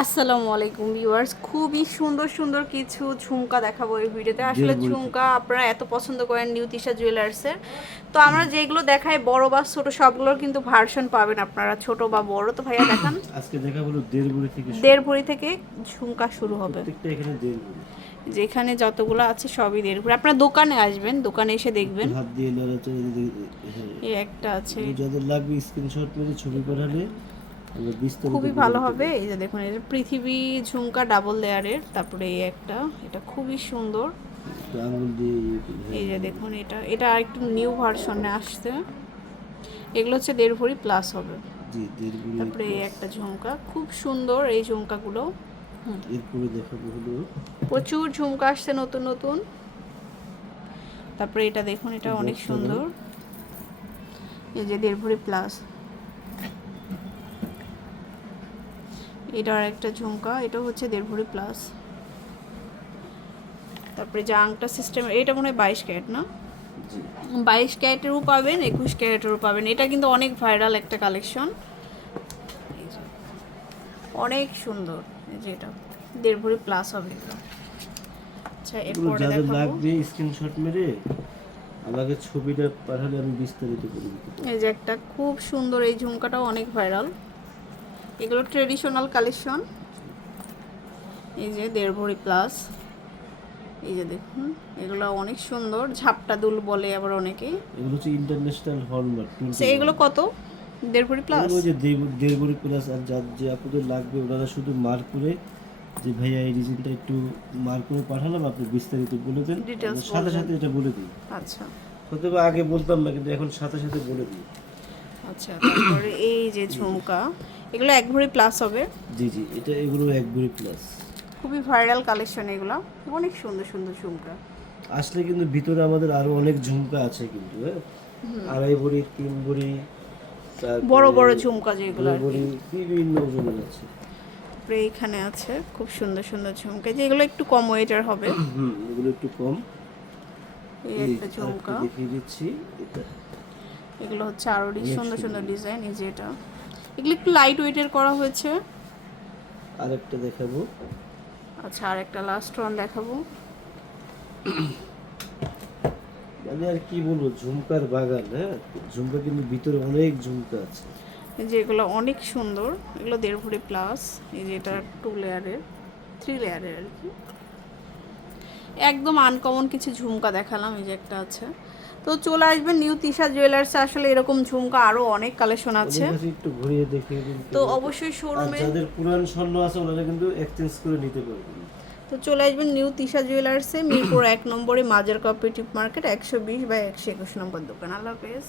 আসসালামু আলাইকুম ভিউয়ার্স। খুবই সুন্দর সুন্দর কিছু ঝুমকা দেখাবো এই ভিডিওতে। আসলে ঝুমকা আপনারা এত পছন্দ করেন নিউ তিশা জুয়েলার্সের। তো আমরা যেগুলো দেখাই বড় বা ছোট সবগুলোর কিন্তু ভার্সন পাবেন আপনারা ছোট বা বড়। তো ভাইয়া দেখান। আজকে দেখা হলো দেড় বুড়ি থেকে। দেড় ভরি থেকে ঝুমকা শুরু হবে। প্রত্যেকটা এখানে দেড় বুড়ি যেখানে যতগুলো আছে সবই দেড় ভরি আপনারা দোকানে আসবেন দোকানে এসে দেখবেন। হাত দিয়ে লড়াচড়া এই একটা আছে। যাদের লাগবে স্ক্রিনশট মেরে ছবি পাঠালে খুবই ভালো হবে। এই যে দেখুন এই যে পৃথিবী ঝুমকা ডাবল লেয়ারের তারপরে এই একটা এটা খুবই সুন্দর। ইয়ে। এই যে দেখুন এটা এটা একটু নিউ ভার্সনে আসছে। এগুলো হচ্ছে দেড় ভরি প্লাস হবে। তারপরে এই একটা ঝুমকা খুব সুন্দর এই ঝুমকাগুলো। এরপরে দেখাবো হলো। প্রচুর ঝুমকা আসছে নতুন নতুন। তারপরে এটা দেখুন এটা অনেক সুন্দর। এই যে দেড় ভরি প্লাস এটা আর একটা ঝুমকা এটা হচ্ছে দেড় ভরি প্লাস তারপরে যে আংটা সিস্টেম এটা মনে হয় বাইশ ক্যারেট না? বাইশ ক্যারেটেরও পাবেন একুশ ক্যারেটেরও পাবেন। এটা কিন্তু অনেক ভাইরাল একটা কালেকশন অনেক সুন্দর। এই যে এটা দেড় ভরি প্লাস হবে এগুলো। আচ্ছা এরপরে দেখাবো। লাগবে স্ক্রিনশট মেরে আমাকে ছবিটা পাঠালে আমি বিস্তারিত করে দিতে এই যে একটা খুব সুন্দর এই ঝুমকাটাও অনেক ভাইরাল এগুলো ট্রেডিশনাল কালেকশন। এই যে দেড় ভরি প্লাস। এই যে দেখুন এগুলো অনেক সুন্দর ঝাপটা দুল বলে আবার অনেকে এগুলো হচ্ছে ইন্টারন্যাশনাল হলমার্ক এগুলো কত? দেড় ভরি প্লাস? ওই যে দেড় ভরি প্লাস আর যার যে আপনাদের লাগবে ওনারা শুধু মার্ক করে যে ভাইয়া এই ডিজাইনটা একটু মার্ক করে পাঠালাম আপনি বিস্তারিত বলে দেন। সাথে সাথে এটা বলে দিই আচ্ছা। হয়তো বা আগে বলতাম না কিন্তু এখন সাথে সাথে বলে দিই। আচ্ছা তারপরে এই যে ঝুমকা এগুলো এক ভরি প্লাস হবে। জি জি এটা এগুলো এক বড়ি প্লাস খুবই ভাইরাল কালেকশন এগুলো। অনেক সুন্দর সুন্দর ঝুমকা। আসলে কিন্তু ভিতরে আমাদের আরও অনেক ঝুমকা আছে কিন্তু হ্যাঁ? আড়াই ভরি তিন ভরি বড় বড় ঝুমকা যেগুলো বিভিন্ন ওজনের আছে। তারপরে এইখানে আছে খুব সুন্দর সুন্দর ঝুমকা। যেগুলো একটু কম ওয়েটের হবে। হুম এগুলো একটু কম। এই একটা ঝুমকা। দেখিয়ে দিচ্ছি এটা। এগুলো হচ্ছে আরও সুন্দর সুন্দর ডিজাইন এই যে এটা। এগুলো একটু লাইট ওয়েটের করা হয়েছে। আরেকটা দেখাবো। আচ্ছা আর একটা লাস্ট ওয়ান দেখাবো। মানে আর কি বলব ঝুমকার বাগান হ্যাঁ? ঝুমকা কিন্তু ভিতরে অনেক ঝুমকা আছে। এই যে এগুলো অনেক সুন্দর এগুলো দেড় ভরি প্লাস এই যে এটা টু লেয়ারের থ্রি লেয়ারের আর কি। একদম আনকমন কিছু ঝুমকা দেখালাম এই যে একটা আছে। তো চলে আসবেন নিউ তিশা জুয়েলার্সে। আসলে এরকম ঝুমকা আরও অনেক কালেকশন আছে। একটু ঘুরিয়ে দেখিয়ে দিন তো অবশ্যই শোরুমে যাদের পুরান স্বর্ণ আছে ওনারা কিন্তু এক্সচেঞ্জ করে নিতে পারবেন। তো চলে আসবেন নিউ তিশা জুয়েলার্সে। মিরপুর এক নম্বরে মাজার কোঅপারেটিভ মার্কেট একশো বিশ বা একশো একুশ নম্বর দোকান। আল্লাহ হাফেজ।